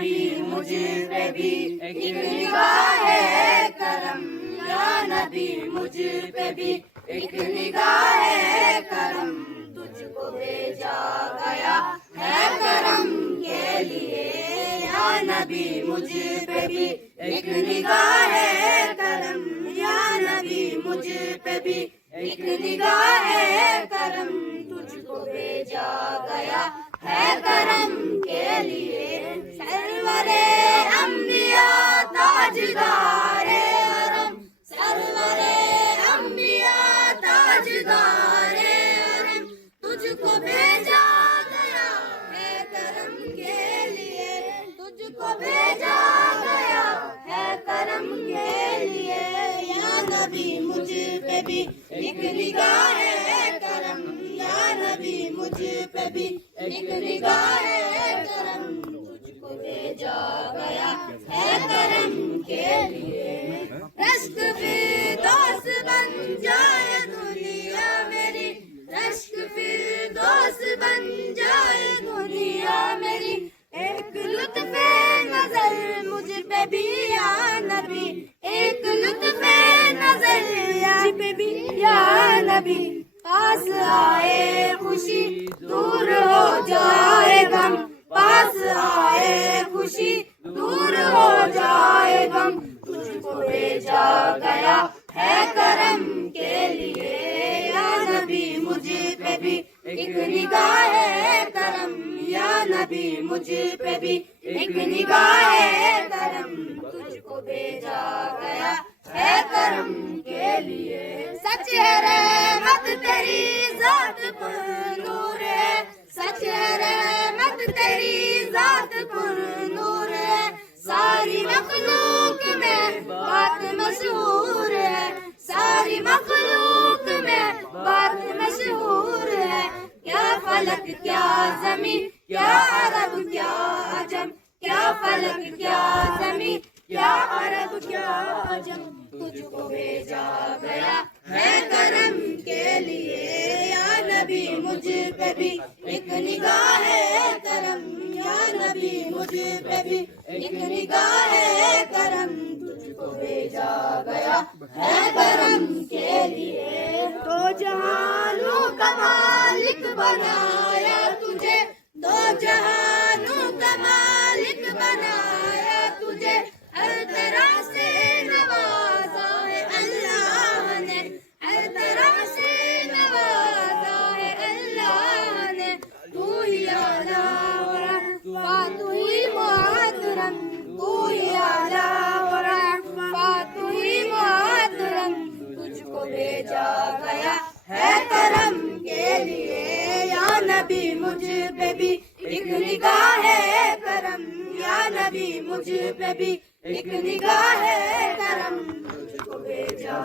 نبی مجھ پہ بھی ایک نگاہ ہے کرم، یا نبی مجھ پہ بھی ایک نگاہ ہے کرم، تجھ کو بھیجا گیا ہے کرم کے لیے، یا نبی مجھ پہ بھی ایک نگاہ ہے کرم، یا نبی مجھ پہ بھی ایک نگاہ ہے کرم، تجھ کو بھیجا گیا ہے کرم کے لیے، سرور انبیاء تاجدار حرم، سرور انبیاء تاجدار حرم، تجھ کو بھیجا گیا ہے کرم کے لیے، تجھ کو بھیجا گیا ہے کرم کے لیے، یا نبی مجھ پہ بھی ایک نگاہ ہے کرم، یا نبی مجھ پہ بھی ایک نگاہ ہے کرم، تجھ کو بھیجا گیا ہے کرم کے لیے، رشک فردوس بن جائے دنیا میری، رشک فردوس بن جائے دنیا میری، ایک لطف نظر مجھ پہ بھی یا نبی، ایک لطف نظر مجھ پہ بھی یا نبی، پاس آئے خوشی دور ہو جائے غم، پاس آئے خوشی دور ہو جائے غم، تجھ کو بھیجا گیا ہے کرم کے لیے، یا نبی مجھ پہ بھی ایک نگاہ ہے کرم، یا نبی مجھ پہ بھی ایک نگاہ ہے کرم، تجھ کو بھیجا گیا ہے کرم کے لیے، سچ ہے رحمت تیری ذات پر نور ہے، سچ ہے رحمت تیری ذات پر نور ہے، ساری مخلوق میں بات مشہور ہے، ساری مخلوق میں بات مشہور ہے، کیا فلک کیا زمین کیا عرب کیا عجم، کیا فلک کیا زمین کیا عرب کیا عجم، تجھ کو بھیجا گیا ہے کرم کے لیے، یا نبی مجھ پہ بھی ایک نگاہ ہے کرم، یا نبی مجھ پہ بھی ایک نگاہ ہے کرم، تجھ کو بھیجا گیا ہے کرم کے لیے، دو جہانوں کا مالک بنایا تجھے، دو جہانوں کا مالک بنایا تجھے، ہر طرح سے نوازا ہے اللہ نے، ہر طرح سے نوازا ہے اللہ نے، تو ہی اعلیٰ و رفیع، تو ہی محترم، تو ہی اعلیٰ و رفیع، تو ہی محترم، تجھ کو بھیجا گیا ہے کرم کے لیے، یا نبی مجھ پہ بھی ایک نگاہ ہے کرم، یا نبی مجھ پہ بھی ایک نگاہ ہے کرم، تجھ کو بھیجا